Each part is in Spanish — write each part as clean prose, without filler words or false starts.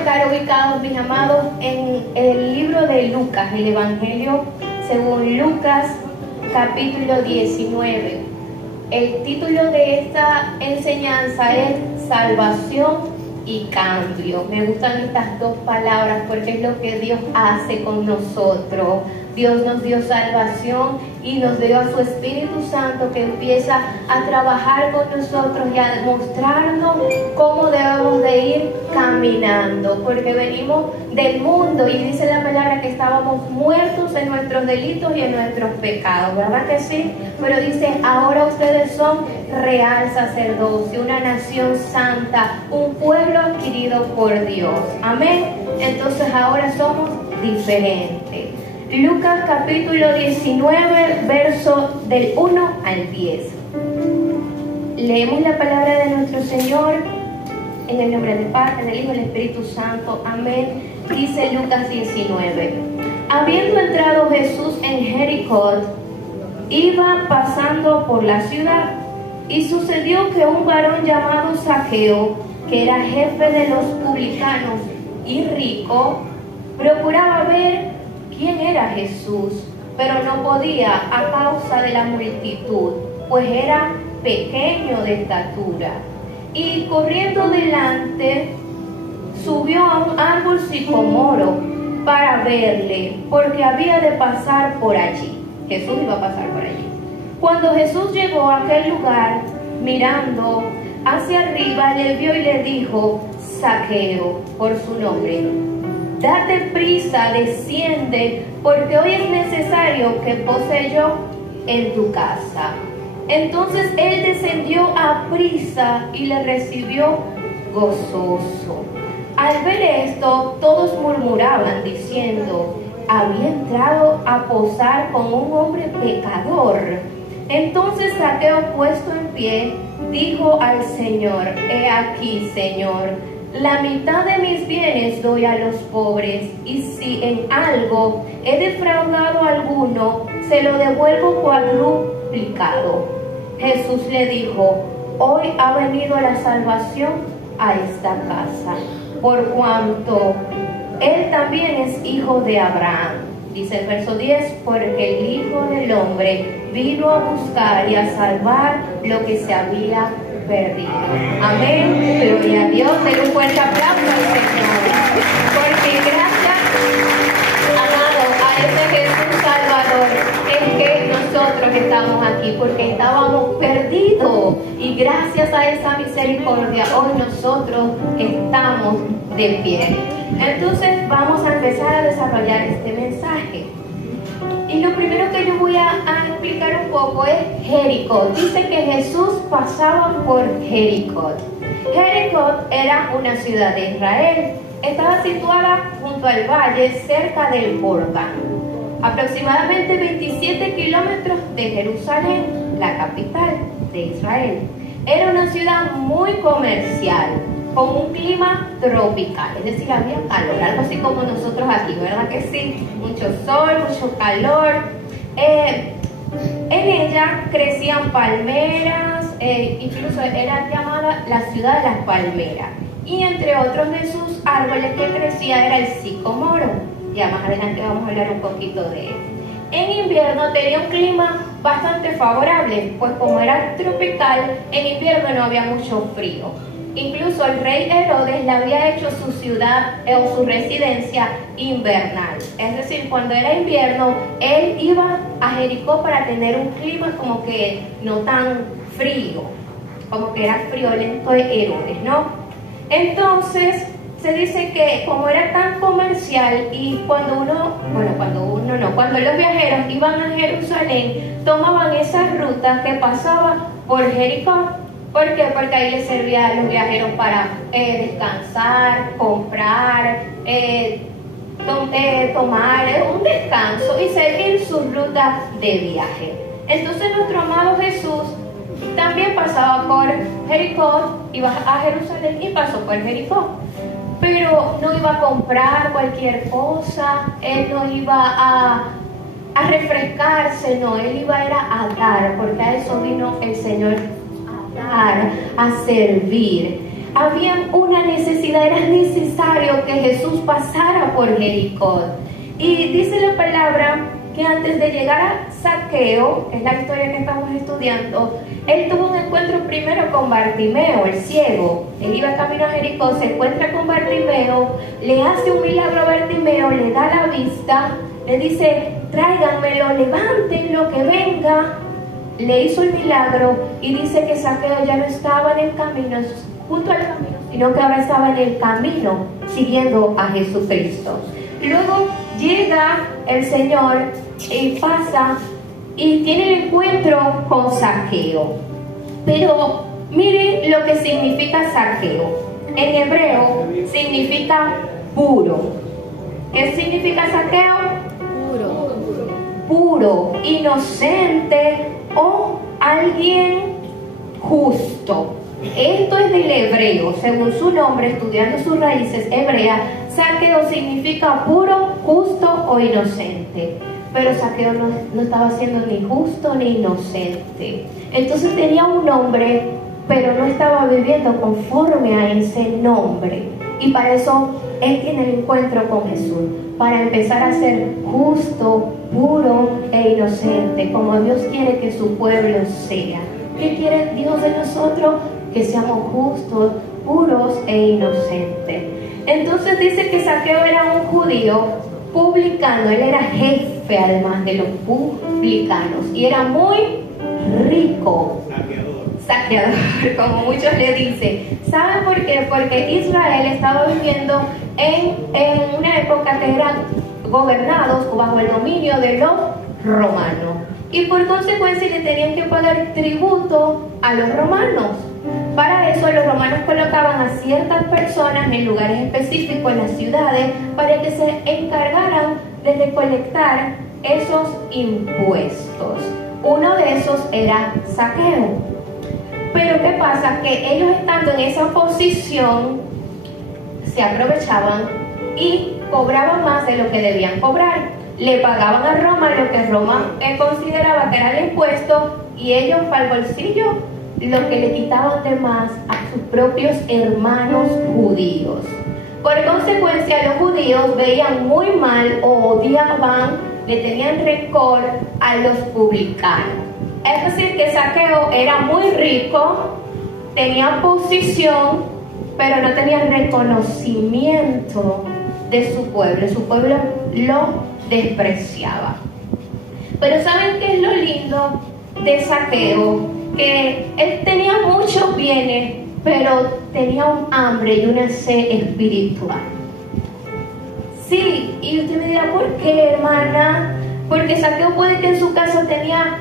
estar ubicados, mis amados, en el libro de Lucas, el Evangelio según Lucas, capítulo 19. El título de esta enseñanza es Salvación y Cambio. Me gustan estas dos palabras porque es lo que Dios hace con nosotros. Dios nos dio salvación y nos dio a su Espíritu Santo que empieza a trabajar con nosotros y a mostrarnos cómo debemos de ir caminando, porque venimos del mundo y dice la palabra que estábamos muertos en nuestros delitos y en nuestros pecados, ¿verdad que sí? Pero dice, ahora ustedes son real sacerdocio, una nación santa, un pueblo adquirido por Dios. Amén. Entonces ahora somos diferentes. Lucas capítulo 19, verso del 1 al 10. Leemos la palabra de nuestro Señor en el nombre del Padre, del Hijo y del Espíritu Santo. Amén. Dice Lucas 19. Habiendo entrado Jesús en Jericó, iba pasando por la ciudad, y sucedió que un varón llamado Zaqueo, que era jefe de los publicanos y rico, procuraba ver quién era Jesús, pero no podía a causa de la multitud, pues era pequeño de estatura. Y corriendo delante, subió a un árbol sicomoro para verle, porque había de pasar por allí. Jesús iba a pasar por allí. Cuando Jesús llegó a aquel lugar, mirando hacia arriba, le vio y le dijo, Zaqueo, por su nombre, date prisa, desciende, porque hoy es necesario que pose yo en tu casa. Entonces él descendió a prisa y le recibió gozoso. Al ver esto, todos murmuraban diciendo, había entrado a posar con un hombre pecador. Entonces Zaqueo, puesto en pie, dijo al Señor, he aquí, Señor, la mitad de mis bienes doy a los pobres, y si en algo he defraudado a alguno, se lo devuelvo cuadruplicado. Jesús le dijo, hoy ha venido la salvación a esta casa, por cuanto él también es hijo de Abraham. Dice el verso 10, porque el Hijo del Hombre vino a buscar y a salvar lo que se había perdido. Amén. Gloria a Dios. Den un fuerte aplauso al Señor. Porque gracias, amado, a ese Jesús Salvador es que nosotros estamos aquí, porque estábamos perdidos. Y gracias a esa misericordia, hoy nosotros estamos de pie. Entonces vamos a empezar a desarrollar este mensaje. Y lo primero que yo voy a explicar un poco es Jericó. Dice que Jesús pasaba por Jericó. Jericó era una ciudad de Israel. Estaba situada junto al valle, cerca del Jordán. Aproximadamente 27 kilómetros de Jerusalén, la capital de Israel. Era una ciudad muy comercial, con un clima tropical, es decir, había calor, algo así como nosotros aquí, ¿verdad que sí? Mucho sol, mucho calor. En ella crecían palmeras, incluso era llamada la ciudad de las palmeras. Y entre otros de sus árboles que crecía era el sicomoro. Ya más adelante vamos a hablar un poquito de él. En invierno tenía un clima bastante favorable, pues como era tropical, en invierno no había mucho frío. Incluso el rey Herodes le había hecho su ciudad o su residencia invernal. Es decir, cuando era invierno, él iba a Jericó para tener un clima como que no tan frío, como que era friolento de Herodes, ¿no? Entonces, se dice que como era tan comercial y cuando los viajeros iban a Jerusalén, tomaban esa ruta que pasaba por Jericó. ¿Por qué? Porque ahí les servía a los viajeros para descansar, comprar, tomar un descanso y seguir su ruta de viaje. Entonces nuestro amado Jesús también pasaba por Jericó, iba a Jerusalén y pasó por Jericó. Pero no iba a comprar cualquier cosa, él no iba a refrescarse, no, él iba a dar, porque a eso vino el Señor, a dar, a servir. Había una necesidad, era necesario que Jesús pasara por Jericó. Y dice la palabra que antes de llegar a Zaqueo, que es la historia que estamos estudiando, él tuvo un encuentro primero con Bartimeo, el ciego. Él iba camino a Jericó, se encuentra con Bartimeo, le hace un milagro a Bartimeo, le da la vista, le dice, tráiganmelo, levántenlo, que venga. Le hizo el milagro y dice que Zaqueo ya no estaba en el camino, junto al camino, sino que ahora estaba en el camino siguiendo a Jesucristo. Luego llega el Señor y pasa y tiene el encuentro con Zaqueo. Pero miren lo que significa Zaqueo. En hebreo significa puro. ¿Qué significa Zaqueo? Puro, inocente o alguien justo. Esto es del hebreo, según su nombre, estudiando sus raíces hebreas. Zaqueo significa puro, justo o inocente. Pero Zaqueo no estaba siendo ni justo ni inocente. Entonces tenía un nombre, pero no estaba viviendo conforme a ese nombre. Y para eso él tiene el encuentro con Jesús, para empezar a ser justo, puro e inocente, como Dios quiere que su pueblo sea. ¿Qué quiere Dios de nosotros? Que seamos justos, puros e inocentes. Entonces dice que Zaqueo era un judío publicano, él era jefe además de los publicanos y era muy rico. Saqueador, como muchos le dicen. ¿Saben por qué? Porque Israel estaba viviendo en una época que eran gobernados bajo el dominio de los romanos. Y por consecuencia le tenían que pagar tributo a los romanos. Para eso los romanos colocaban a ciertas personas en lugares específicos en las ciudades para que se encargaran de recolectar esos impuestos. Uno de esos era Zaqueo. Pero ¿qué pasa? Que ellos estando en esa posición se aprovechaban y cobraban más de lo que debían cobrar. Le pagaban a Roma lo que Roma consideraba que era el impuesto y ellos para el bolsillo lo que le quitaban de más a sus propios hermanos judíos. Por consecuencia, los judíos veían muy mal o odiaban, le tenían rencor a los publicanos. Es decir, que Zaqueo era muy rico, tenía posición, pero no tenía reconocimiento de su pueblo. Su pueblo lo despreciaba. Pero ¿saben qué es lo lindo de Zaqueo? Que él tenía muchos bienes, pero tenía un hambre y una sed espiritual. Sí, y usted me dirá, ¿por qué, hermana? Porque Zaqueo puede que en su casa tenía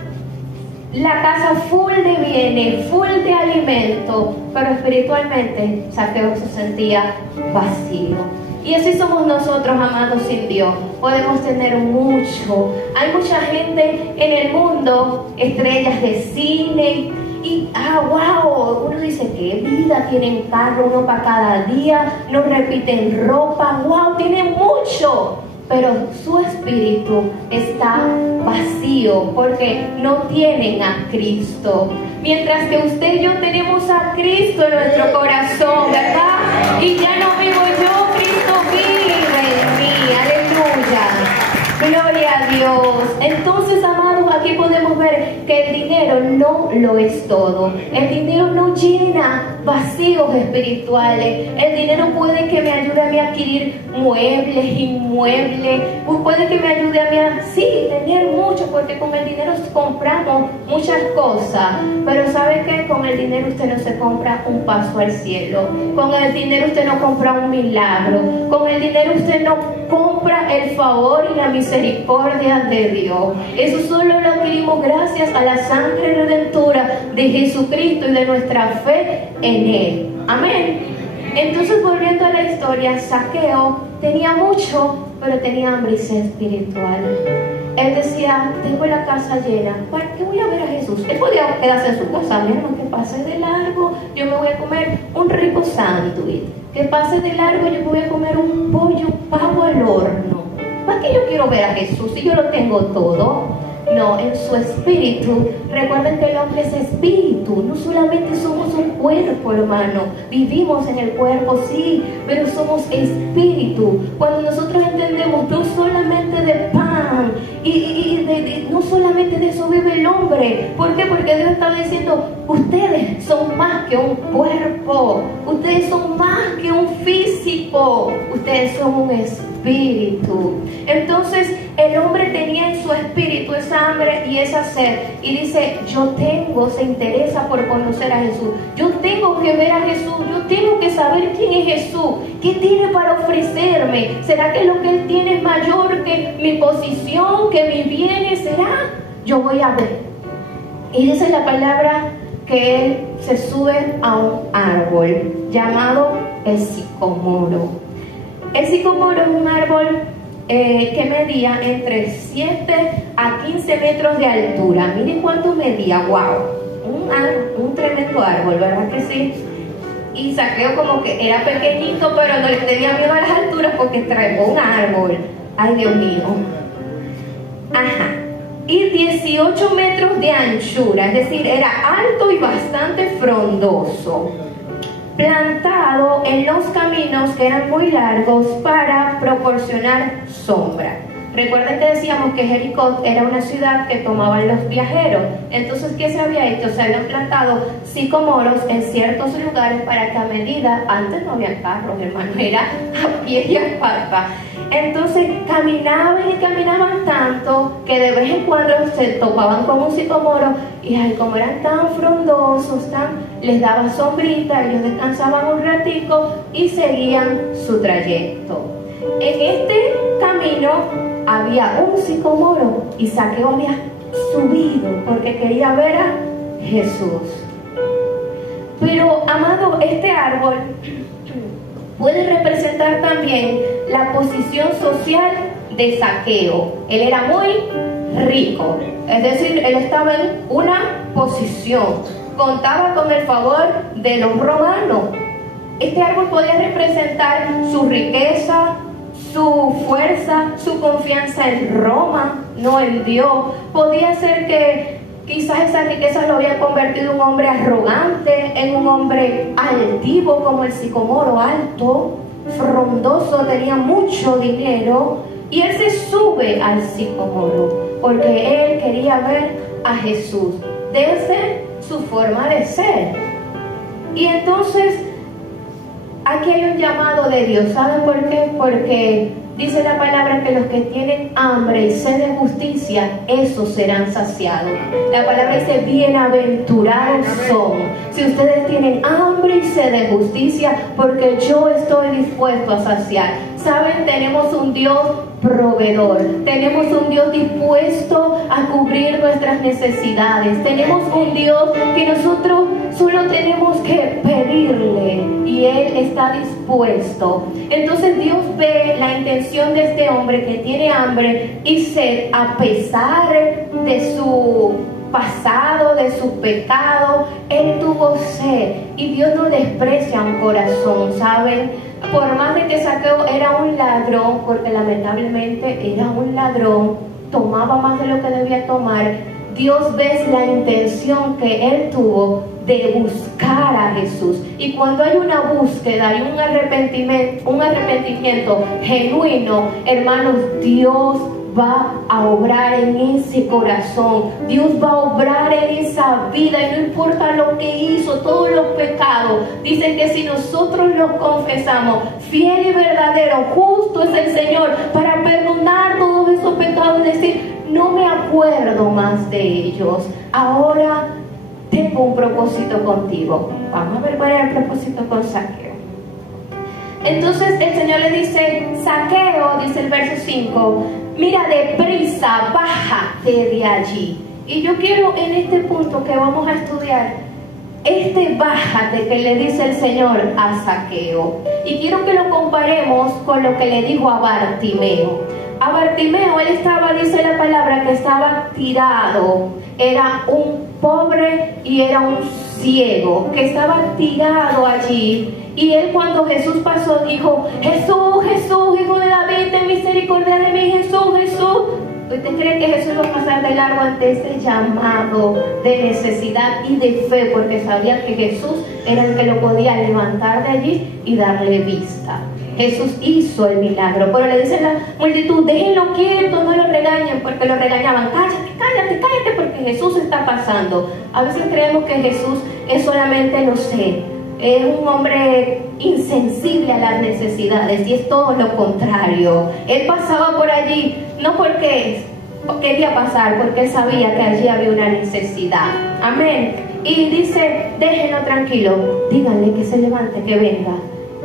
la casa full de bienes, full de alimento, pero espiritualmente Zaqueo se sentía vacío. Y así somos nosotros, amados, sin Dios. Podemos tener mucho. Hay mucha gente en el mundo, estrellas de cine, y wow, uno dice, qué vida, tienen carro, uno para cada día, no repiten ropa, wow, tienen mucho. Pero su espíritu está vacío porque no tienen a Cristo. Mientras que usted y yo tenemos a Cristo en nuestro corazón, ¿verdad? Y ya no vivo yo, Cristo vive en mí. Aleluya. Gloria a Dios. Entonces, amados, aquí podemos ver que el dinero no lo es todo. El dinero no llena vacíos espirituales. El dinero puede que me ayude a mí a adquirir muebles, inmuebles. Puede que me ayude a mí a, sí, tener mucho, porque con el dinero compramos muchas cosas. Pero ¿sabe qué? Con el dinero usted no se compra un paso al cielo. Con el dinero usted no compra un milagro. Con el dinero usted no compra el favor y la misericordia de Dios. Eso solo lo adquirimos gracias a la sangre redentora de Jesucristo y de nuestra fe en Él. Amén. Entonces, volviendo a la historia, Zaqueo tenía mucho, pero tenía hambre y sed espiritual. Él decía, tengo la casa llena, ¿para qué voy a ver a Jesús? Él podía quedarse en su casa, menos que pase de largo, yo me voy a comer un rico sándwich. Que pase de largo, yo me voy a comer un pollo pavo al horno. ¿Para qué yo quiero ver a Jesús si yo lo tengo todo? No, en su espíritu. Recuerden que el hombre es espíritu, no solamente somos un cuerpo, hermano. Vivimos en el cuerpo, sí, pero somos espíritu. Cuando nosotros entendemos no solamente de pan no solamente de eso vive el hombre. ¿Por qué? Porque Dios está diciendo, ustedes son más que un cuerpo, ustedes son más que un físico, ustedes son un espíritu. Entonces el hombre tenía en su espíritu esa hambre y esa sed, y dice, se interesa por conocer a Jesús, yo tengo que ver a Jesús, yo tengo que saber quién es Jesús, qué tiene para ofrecerme. ¿Será que lo que Él tiene es mayor que mi posición, que mis bienes? ¿Será? Yo voy a ver. Y dice la palabra que Él se sube a un árbol llamado el sicomoro. El sicomoro es un árbol que medía entre 7 a 15 metros de altura. Miren cuánto medía, wow, un tremendo árbol, ¿verdad que sí? Y Zaqueo como que era pequeñito, pero no le tenía miedo a las alturas porque trepó un árbol. Ay, Dios mío. Ajá. Y 18 metros de anchura, es decir, era alto y bastante frondoso, plantado en los caminos que eran muy largos para proporcionar sombra. Recuerden que decíamos que Jericó era una ciudad que tomaban los viajeros. Entonces, ¿qué se había hecho? Se habían plantado sicomoros en ciertos lugares para que a medida, antes no había carros, hermano, era a pie y a pata. Entonces caminaban y caminaban tanto que de vez en cuando se topaban con un sicomoro y ay, como eran tan frondosos, les daba sombrita, ellos descansaban un ratico y seguían su trayecto. En este camino había un sicomoro y Zaqueo había subido porque quería ver a Jesús. Pero, amado, este árbol puede representar también la posición social de Zaqueo. Él era muy rico, es decir, él estaba en una posición, contaba con el favor de los romanos. Este árbol podía representar su riqueza, su fuerza, su confianza en Roma, no en Dios. Podía ser que quizás esa riqueza lo había convertido en un hombre arrogante, en un hombre altivo como el sicomoro, alto, frondoso, tenía mucho dinero. Y él se sube al sicomoro porque él quería ver a Jesús desde su forma de ser. Y entonces aquí hay un llamado de Dios. ¿Saben por qué? Porque dice la palabra que los que tienen hambre y sed de justicia, esos serán saciados. La palabra dice, bienaventurados son. Si ustedes tienen hambre y sed de justicia, porque yo estoy dispuesto a saciar. ¿Saben? Tenemos un Dios proveedor. Tenemos un Dios dispuesto a cubrir nuestras necesidades. Tenemos un Dios que nosotros solo tenemos que pedirle y Él está dispuesto. Entonces Dios ve la intención de este hombre que tiene hambre y sed a pesar de su pasado, de su pecado. Él tuvo sed y Dios no desprecia un corazón, ¿saben? Por más de que Zaqueo era un ladrón, porque lamentablemente era un ladrón, tomaba más de lo que debía tomar, Dios ve la intención que él tuvo de buscar a Jesús. Y cuando hay una búsqueda y un arrepentimiento genuino, hermanos, Dios va a obrar en ese corazón. Dios va a obrar en esa vida y no importa lo que hizo, todos los pecados. Dicen que si nosotros los confesamos, fiel y verdadero, justo es el Señor para perdonar todos esos pecados, es decir, no me acuerdo más de ellos. Ahora tengo un propósito contigo. Vamos a ver cuál era el propósito con Zaqueo. Entonces el Señor le dice, Zaqueo, dice el verso 5, mira, deprisa, bájate de allí. Y yo quiero en este punto que vamos a estudiar, bájate que le dice el Señor a Zaqueo. Y quiero que lo comparemos con lo que le dijo a Bartimeo. A Bartimeo, él estaba, dice la palabra, que estaba tirado. Era un pobre y era un ciego, que estaba tirado allí. Y él, cuando Jesús pasó, dijo, Jesús, Jesús, hijo de David, ten misericordia de mí, Jesús, Jesús. ¿Usted cree que Jesús iba a pasar de largo ante ese llamado de necesidad y de fe? Porque sabía que Jesús era el que lo podía levantar de allí y darle vista. Jesús hizo el milagro, pero le dice a la multitud, déjenlo quieto, no lo regañen, porque lo regañaban, cállate, cállate, cállate, porque Jesús está pasando. A veces creemos que Jesús es solamente, no sé, es un hombre insensible a las necesidades, y es todo lo contrario. Él pasaba por allí, no porque quería pasar, porque él sabía que allí había una necesidad. Amén. Y dice, déjenlo tranquilo, díganle que se levante, que venga.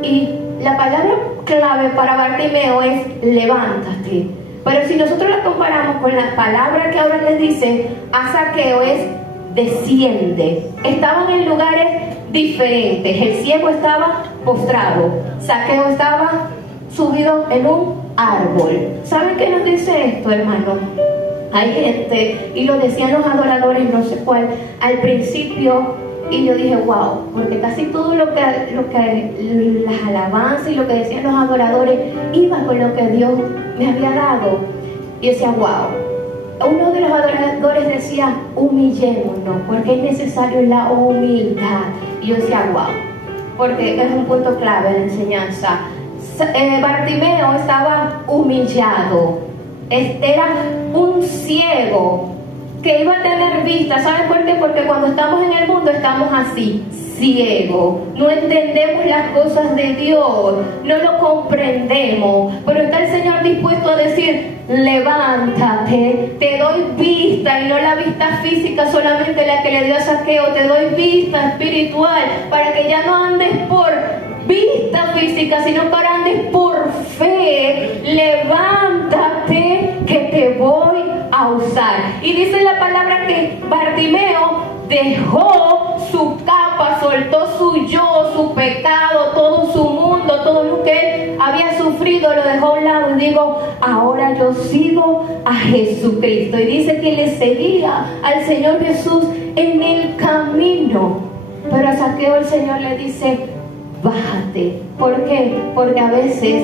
Y la palabra clave para Bartimeo es levántate. Pero si nosotros la comparamos con la palabra que ahora les dice a Zaqueo, es desciende. Estaban en lugares diferentes. El ciego estaba postrado, Zaqueo estaba subido en un árbol. ¿Saben qué nos dice esto, hermano? Hay gente, y lo decían los adoradores, no sé cuál, al principio, y yo dije, wow, porque casi todo lo que las alabanzas y lo que decían los adoradores iba con lo que Dios me había dado. Y decía, wow. Uno de los adoradores decía, humillémonos, porque es necesario la humildad. Y yo decía, wow, porque es un punto clave de la enseñanza. Bartimeo estaba humillado, era un ciego que iba a tener vista. ¿Saben por qué? Porque cuando estamos en el mundo estamos así, ciego, no entendemos las cosas de Dios, no lo comprendemos, pero está el Señor dispuesto a decir, levántate, te doy vista, y no la vista física solamente la que le dio a Zaqueo, te doy vista espiritual, para que ya no andes por vista física, sino para andes por fe. Levántate, que te voy a usar. Y dice la palabra que Bartimeo dejó su capa, soltó su yo, su pecado, todo su mundo, todo lo que él había sufrido, lo dejó a un lado, y digo, ahora yo sigo a Jesucristo. Y dice que le seguía al Señor Jesús en el camino. Pero a Zaqueo el Señor le dice, bájate. ¿Por qué? Porque a veces,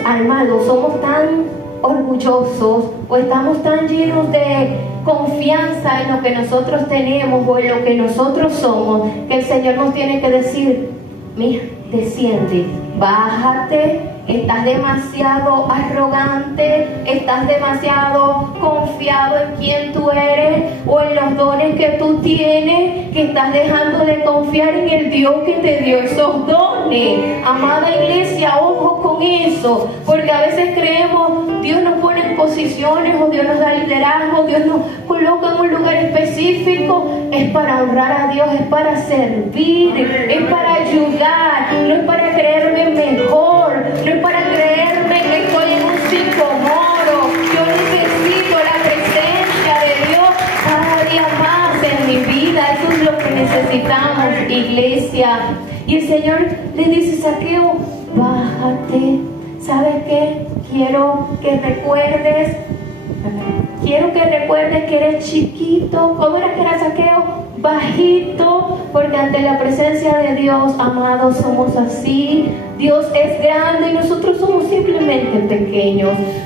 hermanos, somos tan orgullosos o estamos tan llenos de confianza en lo que nosotros tenemos o en lo que nosotros somos, que el Señor nos tiene que decir, mira, desciende, bájate. Estás demasiado arrogante, estás demasiado confiado en quién tú eres o en los dones que tú tienes, que estás dejando de confiar en el Dios que te dio esos dones. Amada iglesia, ojo con eso, porque a veces creemos Dios nos pone en posiciones, o Dios nos da liderazgo, Dios nos coloca en un lugar específico, es para honrar a Dios, es para servir, es para ayudar, no es para creerme mejor, no es para creerme que estoy en un sincomoro. Yo necesito la presencia de Dios cada día más en mi vida. Eso es lo que necesitamos, iglesia. Y el Señor le dice, Zaqueo, bájate. ¿Sabes qué? Quiero que recuerdes que eres chiquito. ¿Cómo era que era Zaqueo? Bajito, porque ante la presencia de Dios, amados, somos así. Dios es grande y nosotros somos simplemente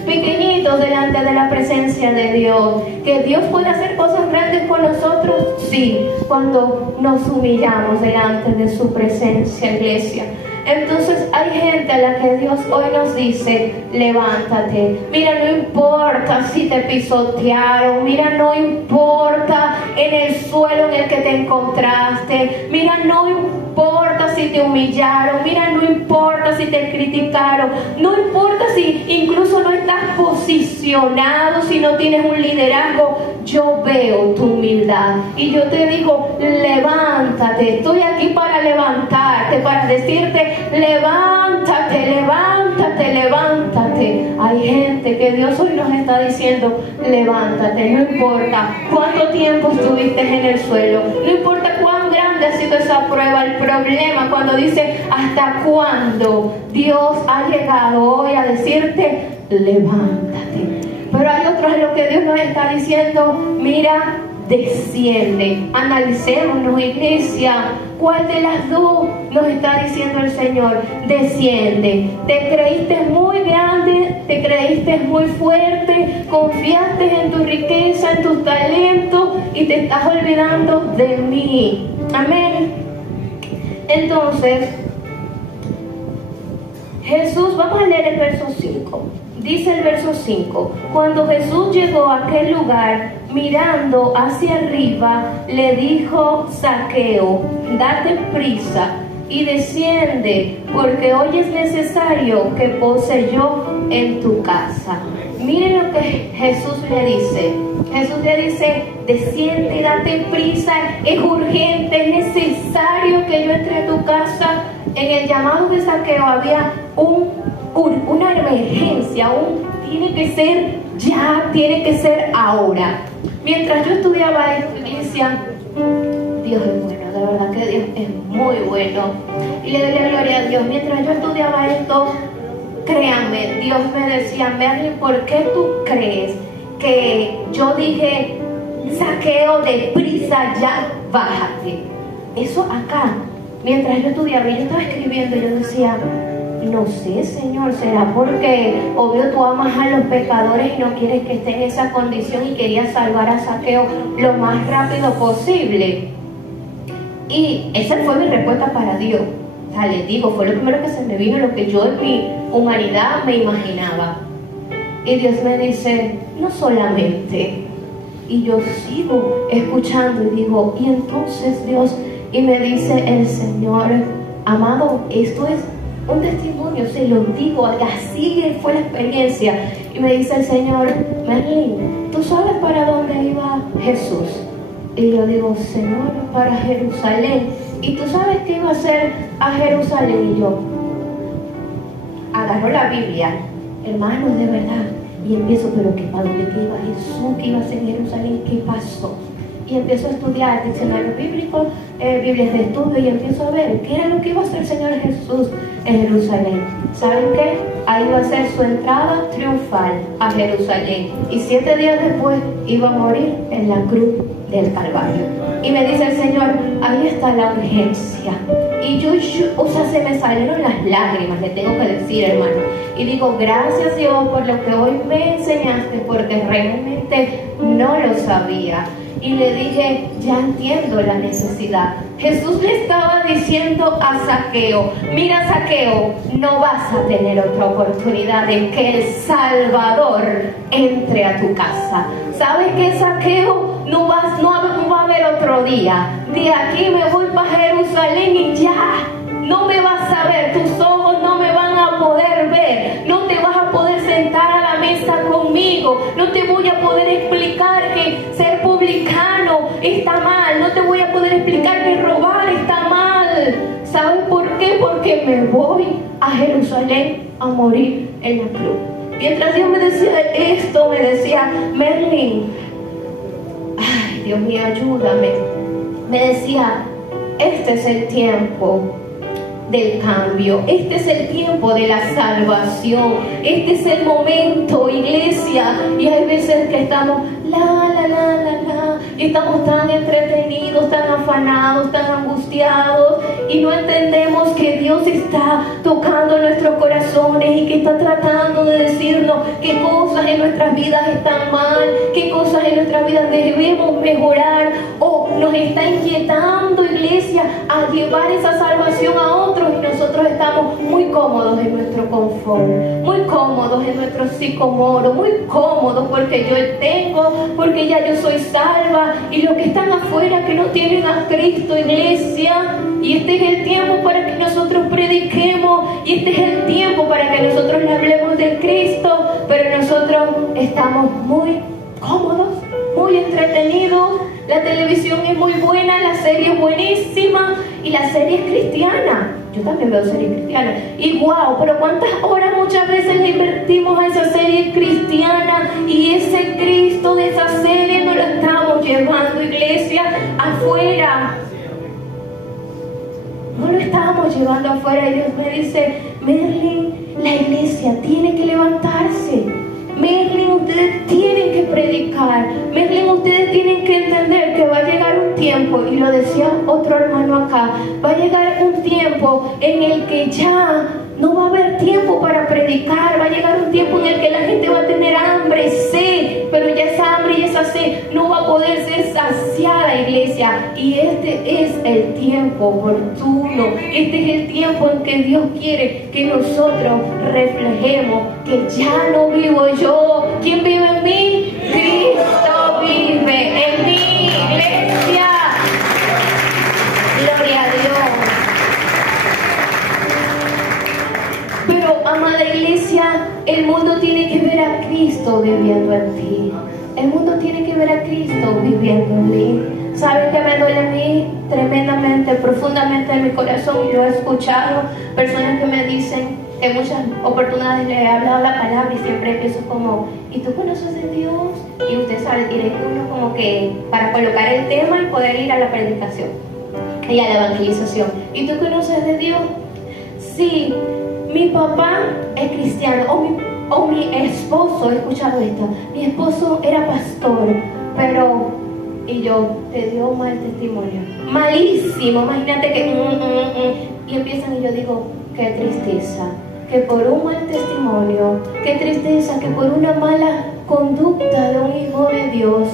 pequeñitos delante de la presencia de Dios. ¿Que Dios puede hacer cosas grandes con nosotros? Sí, cuando nos humillamos delante de su presencia, iglesia. Entonces hay gente a la que Dios hoy nos dice, levántate. Mira, no importa si te pisotearon, mira, no importa en el suelo en el que te encontraste, mira, no importa si te humillaron, mira, no importa si te criticaron, no importa si incluso no estás posicionado, si no tienes un liderazgo. Yo veo tu humildad y yo te digo, levántate. Estoy aquí para levantarte, para decirte, levántate, levántate, levántate. Hay gente que Dios hoy nos está diciendo, levántate. No importa cuánto tiempo estuviste en el suelo, no importa cuán grande ha sido esa prueba. El problema cuando dice hasta cuándo, Dios ha llegado hoy a decirte, levántate. Pero hay otros en lo que Dios nos está diciendo, mira, desciende. Analicémonos, iglesia. ¿Cuál de las dos nos está diciendo el Señor? Desciende. Te creíste muy grande, te creíste muy fuerte, confiaste en tu riqueza, en tus talentos y te estás olvidando de mí. Amén. Entonces, Jesús, vamos a leer el verso 5. Dice el verso 5: cuando Jesús llegó a aquel lugar, mirando hacia arriba, le dijo Zaqueo: date prisa y desciende, porque hoy es necesario que pose yo en tu casa. Miren lo que Jesús le dice. Jesús le dice: desciende, date prisa, es urgente, es necesario que yo entre a tu casa. En el llamado de Zaqueo había una emergencia, tiene que ser ya, tiene que ser ahora. Mientras yo estudiaba esto, iglesia, Dios es bueno, de verdad que Dios es muy bueno. Y le doy la gloria a Dios. Mientras yo estudiaba esto, créanme, Dios me decía: Merlin, ¿por qué tú crees que yo dije, Zaqueo, deprisa, ya, bájate? Eso acá, mientras yo estudiaba y yo estaba escribiendo, yo decía: no sé, Señor, ¿será porque obvio tú amas a los pecadores y no quieres que esté en esa condición y querías salvar a Zaqueo lo más rápido posible? Y esa fue mi respuesta para Dios. O sea, les digo, fue lo primero que se me vino, lo que yo en mi humanidad me imaginaba. Y Dios me dice: no solamente. Y yo sigo escuchando y digo: y entonces Dios, y me dice el Señor: amado, esto es un testimonio, se lo digo, así fue la experiencia. Y me dice el Señor: Merlin, ¿tú sabes para dónde iba Jesús? Y yo digo: Señor, para Jerusalén. ¿Y tú sabes qué iba a hacer a Jerusalén? Y yo agarro la Biblia, hermanos, de verdad, y empiezo: pero ¿qué, para dónde iba Jesús? ¿Qué iba a hacer en Jerusalén? ¿Qué pasó? Y empiezo a estudiar diccionarios bíblicos, Biblias de estudio, y empiezo a ver qué era lo que iba a hacer el Señor Jesús en Jerusalén. ¿Saben qué? Ahí iba a ser su entrada triunfal a Jerusalén, y 7 días después iba a morir en la cruz del Calvario. Y me dice el Señor: ahí está la urgencia. Y yo, o sea, se me salieron las lágrimas, le tengo que decir, hermano. Y digo: gracias, Dios, por lo que hoy me enseñaste, porque realmente no lo sabía. Y le dije: ya entiendo la necesidad. Jesús le estaba diciendo a Zaqueo: mira, Zaqueo, no vas a tener otra oportunidad de que el Salvador entre a tu casa. ¿Sabes qué, Zaqueo? No va a haber otro día. De aquí me voy para Jerusalén y ya no me vas a ver. Tus ojos no me van a poder ver. No te vas a poder sentar a la mesa conmigo. No te voy a poder explicar que ser publicano está mal. No te voy a poder explicar que robar está mal. ¿Sabes por qué? Porque me voy a Jerusalén a morir en la cruz. Mientras Dios me decía esto, me decía: Merlin, ay, Dios mío, ayúdame. Me decía: este es el tiempo del cambio, este es el tiempo de la salvación, este es el momento, iglesia. Y hay veces que estamos y estamos tan entretenidos, tan afanados, tan angustiados, y no entendemos que Dios está tocando nuestros corazones y que está tratando de decirnos qué cosas en nuestras vidas están mal, qué cosas en nuestras vidas debemos mejorar, o nos está inquietando, iglesia, a llevar esa salvación a otros, y nosotros estamos muy cómodos en nuestro confort, muy cómodos en nuestro psicomoro, muy cómodos porque yo tengo, porque ya yo soy salva, y los que están afuera que no tienen a Cristo, iglesia. Y este es el tiempo para que nosotros prediquemos, y este es el tiempo para que nosotros le hablemos de Cristo, pero nosotros estamos muy cómodos, muy entretenidos. La televisión es muy buena, la serie es buenísima, y la serie es cristiana. Yo también veo series cristianas, y wow, pero cuántas horas muchas veces le invertimos a esa serie cristiana, y ese Cristo de esa serie no lo estamos llevando, iglesia, afuera. No lo estábamos llevando afuera. Y Dios me dice: Merlin, la iglesia tiene que levantarse. Merlin, ustedes tienen que predicar. Merlin, ustedes tienen que entender tiempo, y lo decía otro hermano acá, va a llegar un tiempo en el que ya no va a haber tiempo para predicar. Va a llegar un tiempo en el que la gente va a tener hambre, sed, pero ya esa hambre y esa sed no va a poder ser saciada, iglesia. Y este es el tiempo oportuno. Este es el tiempo en que Dios quiere que nosotros reflejemos que ya no vivo yo. ¿Quién vive en mí? Cristo vive en mí, iglesia. Gloria a Dios. Pero, amada iglesia, el mundo tiene que ver a Cristo viviendo en ti. El mundo tiene que ver a Cristo viviendo en mí. ¿Saben qué me duele a mí tremendamente, profundamente en mi corazón? Y yo he escuchado personas que me dicen que en muchas oportunidades le he hablado la palabra y siempre empiezo como, ¿y tú conoces de Dios? Y usted sabe, tiene uno como que para colocar el tema y poder ir a la predicación y a la evangelización. ¿Y tú conoces de Dios? Sí. Mi papá es cristiano, o mi esposo, he escuchado esto, mi esposo era pastor, pero, y yo, te dio un mal testimonio, malísimo, imagínate que, y empiezan y yo digo, qué tristeza, que por un mal testimonio, qué tristeza, que por una mala conducta de un hijo de Dios,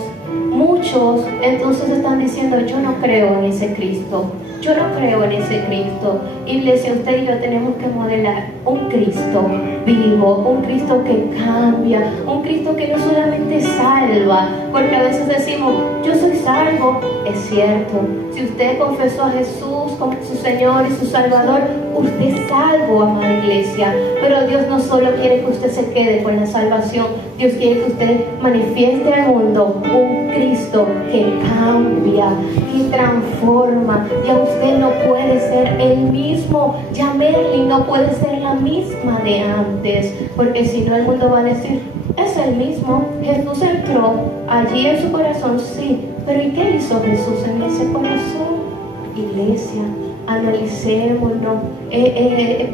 muchos entonces están diciendo, yo no creo en ese Cristo. Yo no creo en ese Cristo. Iglesia, usted y yo tenemos que modelar un Cristo vivo, un Cristo que cambia, un Cristo que no solamente salva, porque a veces decimos, yo soy salvo. Es cierto, si usted confesó a Jesús como su Señor y su Salvador, usted es salvo, amada iglesia. Pero Dios no solo quiere que usted se quede con la salvación, Dios quiere que usted manifieste al mundo un Cristo que cambia, que transforma. Ya usted no puede ser el mismo, ya Merly no puede ser la misma de antes, porque si no el mundo va a decir, es el mismo. Jesús entró allí en su corazón, sí, pero ¿y qué hizo Jesús en ese corazón? Iglesia, analicémonos,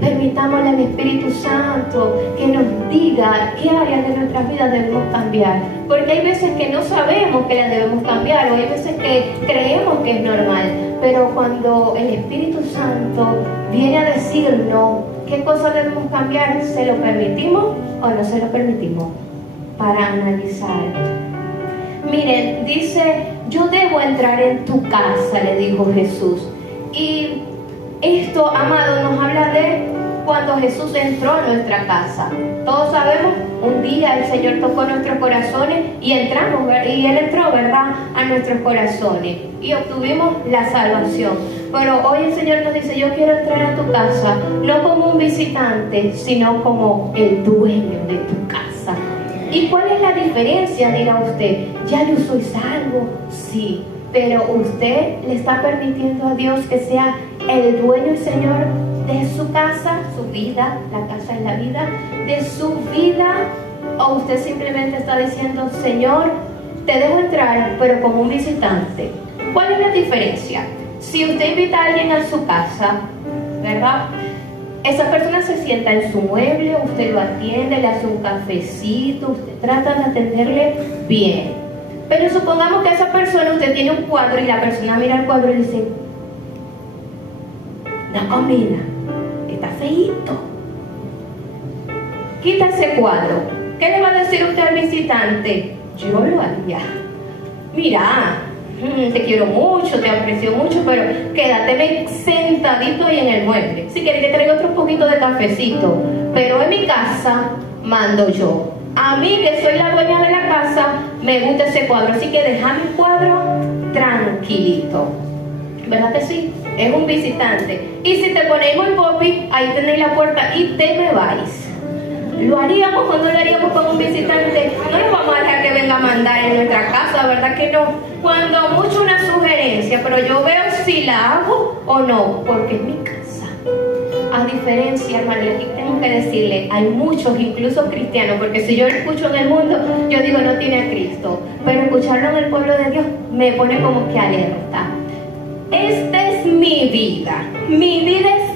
permitámosle al Espíritu Santo que nos diga qué áreas de nuestras vidas debemos cambiar, porque hay veces que no sabemos que las debemos cambiar, o hay veces que creemos que es normal, pero cuando el Espíritu Santo viene a decirnos qué cosas debemos cambiar, ¿se lo permitimos o no se lo permitimos? Para analizar. Miren, dice, yo debo entrar en tu casa, le dijo Jesús. Y esto, amado, nos habla de cuando Jesús entró a nuestra casa. Todos sabemos, un día el Señor tocó nuestros corazones y entramos, y Él entró, ¿verdad?, a nuestros corazones y obtuvimos la salvación. Pero hoy el Señor nos dice, yo quiero entrar a tu casa, no como un visitante, sino como el dueño de tu casa. ¿Y cuál es la diferencia? Dirá usted, ya yo soy salvo, sí, pero usted le está permitiendo a Dios que sea el dueño y Señor de su casa, su vida, la casa es la vida, de su vida, o usted simplemente está diciendo, Señor, te dejo entrar, pero como un visitante. ¿Cuál es la diferencia? Si usted invita a alguien a su casa, ¿verdad?, esa persona se sienta en su mueble, usted lo atiende, le hace un cafecito, usted trata de atenderle bien. Pero supongamos que esa persona, usted tiene un cuadro y la persona mira el cuadro y dice, no combina, está feíto, quita ese cuadro. ¿Qué le va a decir usted al visitante? Yo lo haría. Mira, te quiero mucho, te aprecio mucho, pero quédate sentadito ahí en el mueble. Si quieres que traiga otro poquito de cafecito, pero en mi casa mando yo. A mí, que soy la dueña de la casa, me gusta ese cuadro, así que déjame el cuadro tranquilito. ¿Verdad que sí? Es un visitante. Y si te ponemos el popi, ahí tenéis la puerta y te me vais. ¿Lo haríamos o no lo haríamos con un visitante? No nos vamos a dejar que venga a mandar en nuestra casa, ¿verdad que no? Cuando mucho una sugerencia, pero yo veo si la hago o no, porque es mi casa. A diferencia, hermano, aquí tengo que decirle, hay muchos, incluso cristianos, porque si yo lo escucho en el mundo, yo digo no tiene a Cristo, pero escucharlo en el pueblo de Dios me pone como que alerta. Esta es mi vida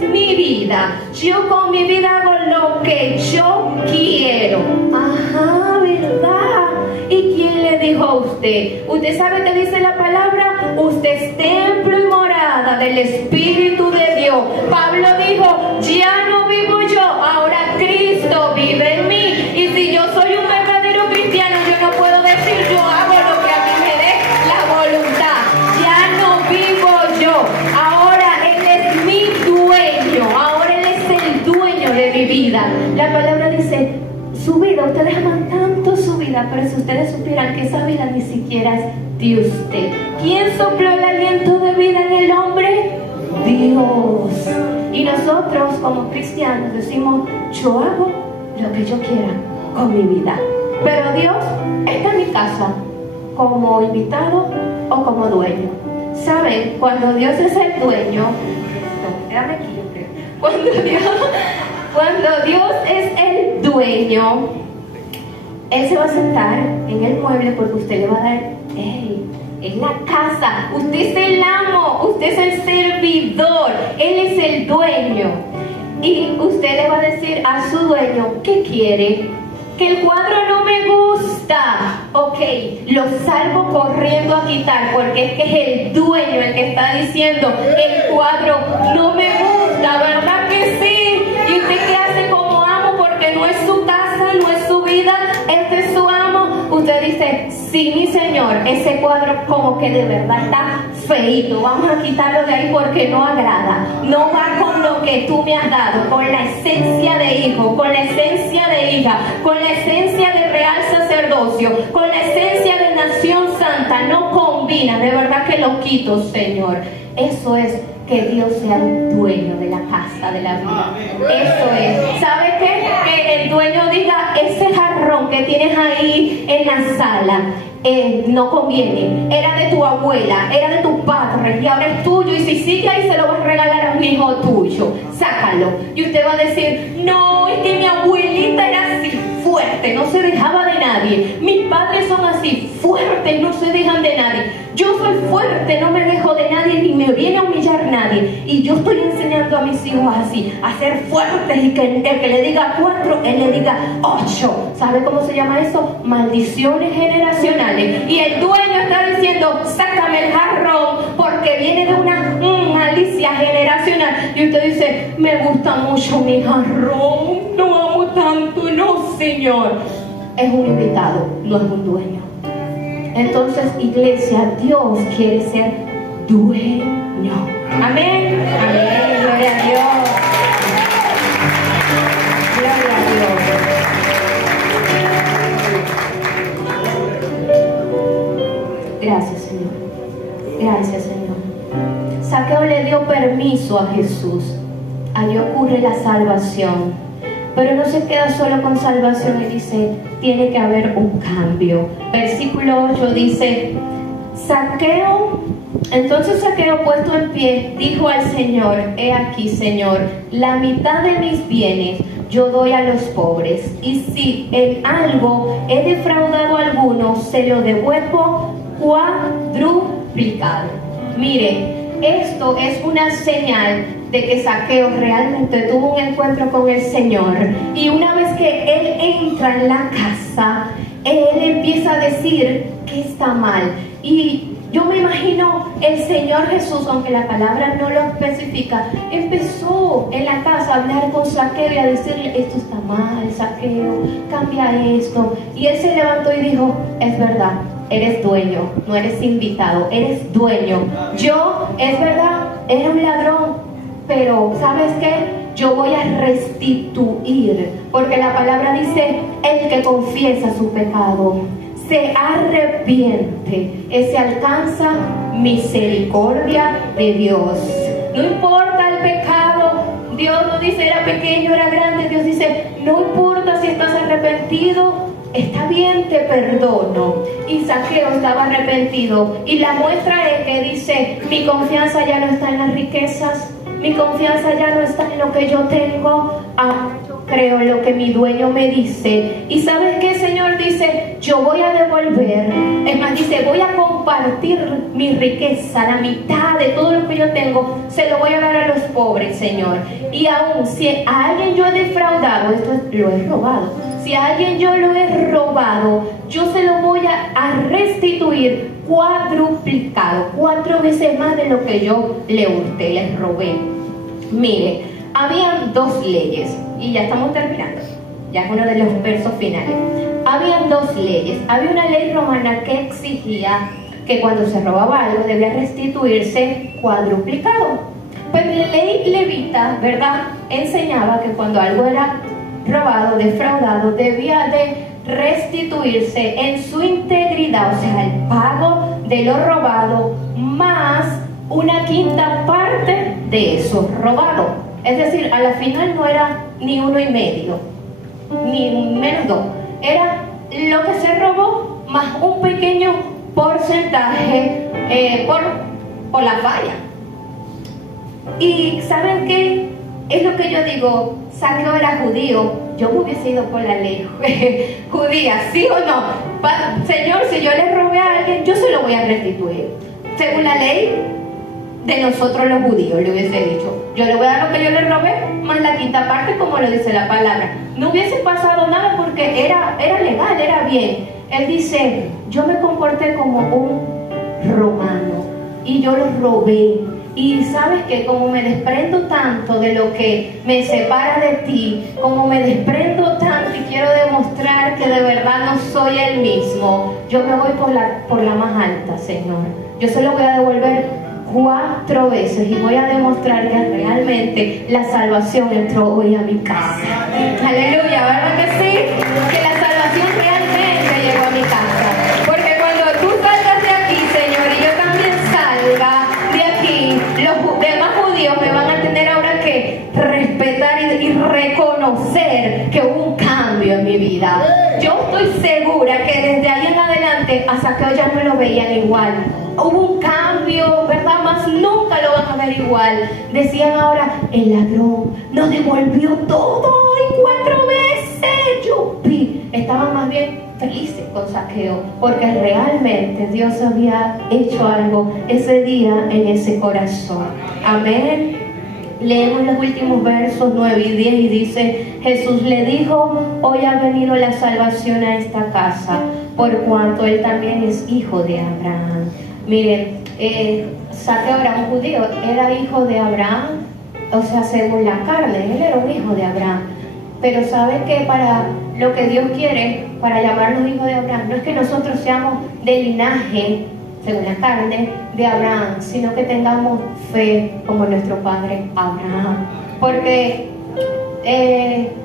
es mi vida, yo con mi vida hago lo que yo quiero. Ajá, ¿verdad? ¿Y quién le dijo a usted. ¿Usted sabe qué dice la palabra? Usted es templo y morada del Espíritu de Dios. Pablo dijo, ya no vivo yo, ahora Cristo vive en mí. Y si yo soy un verdadero cristiano, yo no puedo decir yo hago lo que a mí me dé la voluntad. Ya no vivo yo, ahora Él es mi dueño, ahora Él es el dueño de mi vida. La palabra dice, su vida, ustedes aman tanto su vida, pero si ustedes supieran que esa vida ni siquiera es de usted. ¿Quién sopló el aliento de vida en el hombre? Dios. Y nosotros como cristianos decimos, yo hago lo que yo quiera con mi vida, pero Dios está en mi casa como invitado o como dueño. ¿Saben? Cuando Dios es el dueño, cuando Dios es el dueño, Él se va a sentar en el mueble porque usted le va a dar, es la casa, usted es el amo, usted es el servidor, Él es el dueño. Y usted le va a decir a su dueño, ¿qué quiere? Que el cuadro no me gusta. Ok, lo salgo corriendo a quitar porque es que es el dueño el que está diciendo, el cuadro no me gusta, ¿verdad que sí? ¿Y usted qué hace como amo? Porque no es su casa, no es su vida, este es su amo. Usted dice, sí, mi señor, ese cuadro como que de verdad está feíto, vamos a quitarlo de ahí porque no agrada, no va con lo que tú me has dado, con la esencia de hijo, con la esencia de hija, con la esencia de real sacerdocio, con la esencia de nación santa, no combina, de verdad que lo quito, Señor. Eso es que Dios sea el dueño de la casa, de la vida. Eso es. ¿Sabe qué? Que el dueño diga, ese jarrón que tienes ahí en la sala no conviene, era de tu abuela, era de tu padre y ahora es tuyo, y si sigue ahí se lo vas a regalar a un hijo tuyo, sácalo. Y usted va a decir, no, es que mi abuelita era así, fuerte, no se dejaba de nadie, mis padres son así, fuertes, no se dejan de nadie, yo soy fuerte, no me dejo de nadie ni me viene a humillar nadie, y yo estoy enseñando a mis hijos así, a ser fuertes, y que el que le diga 4, él le diga 8. ¿Sabe cómo se llama eso? Maldiciones generacionales. Y el dueño está diciendo, sácame el jarrón porque viene de una malicia generacional. Y usted dice, me gusta mucho mi jarrón, no amo tanto. No, señor, es un invitado, no es un dueño. Entonces, iglesia, Dios quiere ser dueño. Amén, amén, gloria a Dios, gloria a Dios. Gracias, Señor. Gracias, Señor. Zaqueo le dio permiso a Jesús. Allí ocurre la salvación. Pero no se queda solo con salvación y dice, tiene que haber un cambio. Versículo 8 dice, entonces Zaqueo, puesto en pie, dijo al Señor, he aquí, Señor, la mitad de mis bienes yo doy a los pobres, y si en algo he defraudado a alguno, se lo devuelvo cuadruplicado. Mire, esto es una señal de que Zaqueo realmente tuvo un encuentro con el Señor, y una vez que él entra en la casa, él empieza a decir que está mal. Y yo me imagino el Señor Jesús, aunque la palabra no lo especifica, empezó en la casa a hablar con Zaqueo y a decirle, esto está mal, Zaqueo, cambia esto. Y él se levantó y dijo, es verdad, eres dueño, no eres invitado, eres dueño. Yo, es verdad, era un ladrón, pero ¿sabes qué? Yo voy a restituir, porque la palabra dice, el que confiesa su pecado, se arrepiente, ese alcanza misericordia de Dios. No importa el pecado, Dios no dice era pequeño, era grande, Dios dice, no importa si estás arrepentido, está bien, te perdono. Y Zaqueo estaba arrepentido, y la muestra es que dice, mi confianza ya no está en las riquezas, mi confianza ya no está en lo que yo tengo, yo creo lo que mi dueño me dice. Y ¿sabes qué, Señor? Dice, yo voy a devolver, es más, dice, voy a compartir mi riqueza, la mitad de todo lo que yo tengo, se lo voy a dar a los pobres, Señor. Y aún, si a alguien yo he defraudado, esto lo he robado, si a alguien yo lo he robado, yo se lo voy a restituir cuadruplicado, 4 veces más de lo que yo le hurté, les robé. Mire, habían 2 leyes, y ya estamos terminando, ya es uno de los versos finales. Habían 2 leyes. Había una ley romana que exigía que cuando se robaba algo debía restituirse cuadruplicado. Pues la ley levita, ¿verdad?, enseñaba que cuando algo era robado, defraudado, debía de restituirse en su integridad, o sea, el pago de lo robado más una quinta parte de eso robado. Es decir, a la final no era ni 1,5, ni menos 2, era lo que se robó más un pequeño porcentaje por la falla. Y ¿saben qué? Es lo que yo digo, Saqueo era judío, yo me hubiese ido por la ley judía, ¿sí o no? Señor, si yo le robé a alguien, yo se lo voy a restituir, según la ley de nosotros los judíos, le hubiese dicho, yo le voy a dar lo que yo le robé, más la quinta parte, como lo dice la palabra. No hubiese pasado nada porque era legal, era bien. Él dice, yo me comporté como un romano y yo lo robé. Y sabes que como me desprendo tanto de lo que me separa de ti, como me desprendo tanto y quiero demostrar que de verdad no soy el mismo, yo me voy por la más alta, Señor. Yo se lo voy a devolver 4 veces y voy a demostrar que realmente la salvación entró hoy a mi casa. Aleluya, ¿verdad que sí? Que la salvación realmente llegó a mi casa. Porque cuando tú salgas de aquí, Señor, y yo también salga de aquí, los demás judíos me van a tener ahora que respetar y reconocer que hubo un cambio en mi vida. Yo estoy segura que desde ahí en adelante a Saqueo ya no lo veían igual. Hubo un cambio, ¿verdad? Más nunca lo van a ver igual. Decían ahora, el ladrón nos devolvió todo y 4 veces. ¡Yupi! Estaban más bien felices con Saqueo, porque realmente Dios había hecho algo ese día en ese corazón. Amén. Leemos los últimos versos 9 y 10 y dice, Jesús le dijo, hoy ha venido la salvación a esta casa, por cuanto él también es hijo de Abraham. Miren, Saqueo era un judío, era hijo de Abraham, o sea, según la carne, él era un hijo de Abraham. Pero ¿sabe que para lo que Dios quiere, para llamarnos hijos de Abraham, no es que nosotros seamos de linaje, según la carne, de Abraham, sino que tengamos fe como nuestro padre Abraham? Porque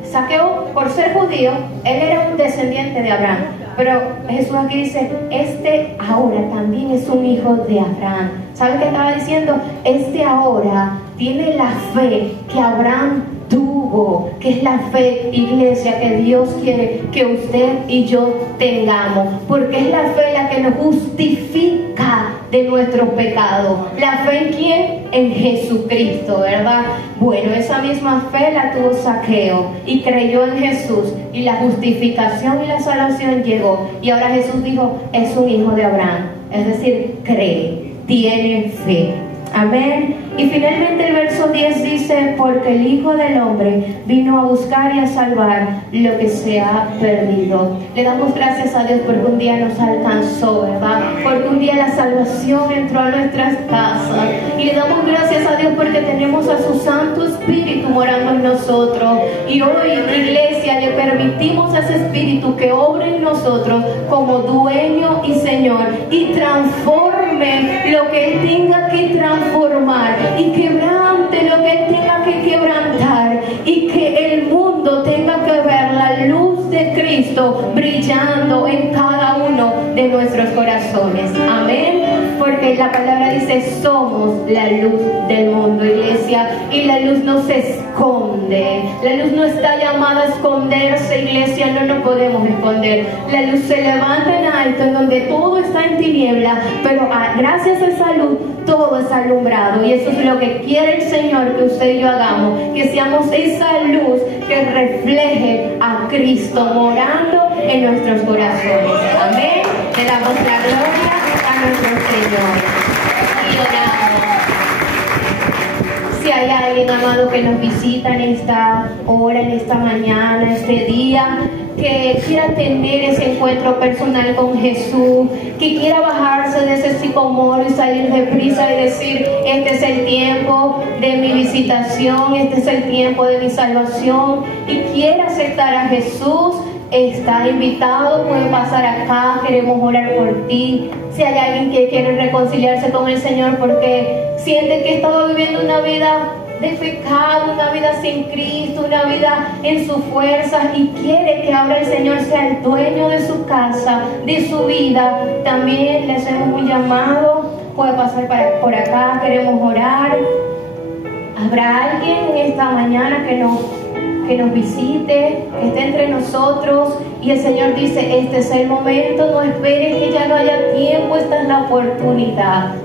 Saqueo, por ser judío, él era un descendiente de Abraham. Pero Jesús aquí dice, este ahora también es un hijo de Abraham. ¿Sabe qué estaba diciendo? Este ahora tiene la fe que Abraham tuvo, que es la fe, iglesia, que Dios quiere que usted y yo tengamos, porque es la fe la que nos justifica de nuestros pecados. ¿La fe en quién? En Jesucristo, ¿verdad? Bueno, esa misma fe la tuvo Saqueo y creyó en Jesús, y la justificación y la salvación llegó, y ahora Jesús dijo, es un hijo de Abraham, es decir, cree, tiene fe. Amén. Y finalmente el verso 10 dice, porque el Hijo del Hombre vino a buscar y a salvar lo que se ha perdido. Le damos gracias a Dios porque un día nos alcanzó, ¿verdad? Porque un día la salvación entró a nuestras casas. Y le damos gracias a Dios porque tenemos a su Santo Espíritu morando en nosotros. Y hoy en la iglesia le permitimos a ese Espíritu que obre en nosotros como dueño y Señor, y transforme lo que Él tenga que transformar, y quebrante lo que Él tenga que quebrantar, y que el mundo tenga que ver la luz de Cristo brillando en cada uno de nuestros corazones. Amén. Porque la palabra dice, somos la luz del mundo, iglesia, y la luz no se esconde. La luz no está llamada a esconderse, iglesia, no nos podemos esconder. La luz se levanta en alto, en donde todo está en tiniebla, pero gracias a esa luz todo es alumbrado, y eso es lo que quiere el Señor que usted y yo hagamos, que seamos esa luz que refleje a Cristo morando en nuestros corazones. Amén. Le damos la gloria a nuestro Señor y oramos. Si hay alguien, amado, que nos visita en esta hora, en esta mañana, este día, que quiera tener ese encuentro personal con Jesús, que quiera bajarse de ese sicomoro y salir deprisa y decir: este es el tiempo de mi visitación, este es el tiempo de mi salvación, y quiera aceptar a Jesús, está invitado, puede pasar acá, queremos orar por ti. Si hay alguien que quiere reconciliarse con el Señor porque siente que estaba viviendo una vida de pecado, una vida sin Cristo, una vida en sus fuerzas, y quiere que ahora el Señor sea el dueño de su casa, de su vida, también le hacemos un llamado, puede pasar por acá, queremos orar. ¿Habrá alguien en esta mañana que nos visite, que esté entre nosotros? Y el Señor dice: este es el momento, no esperes que ya no haya tiempo, esta es la oportunidad.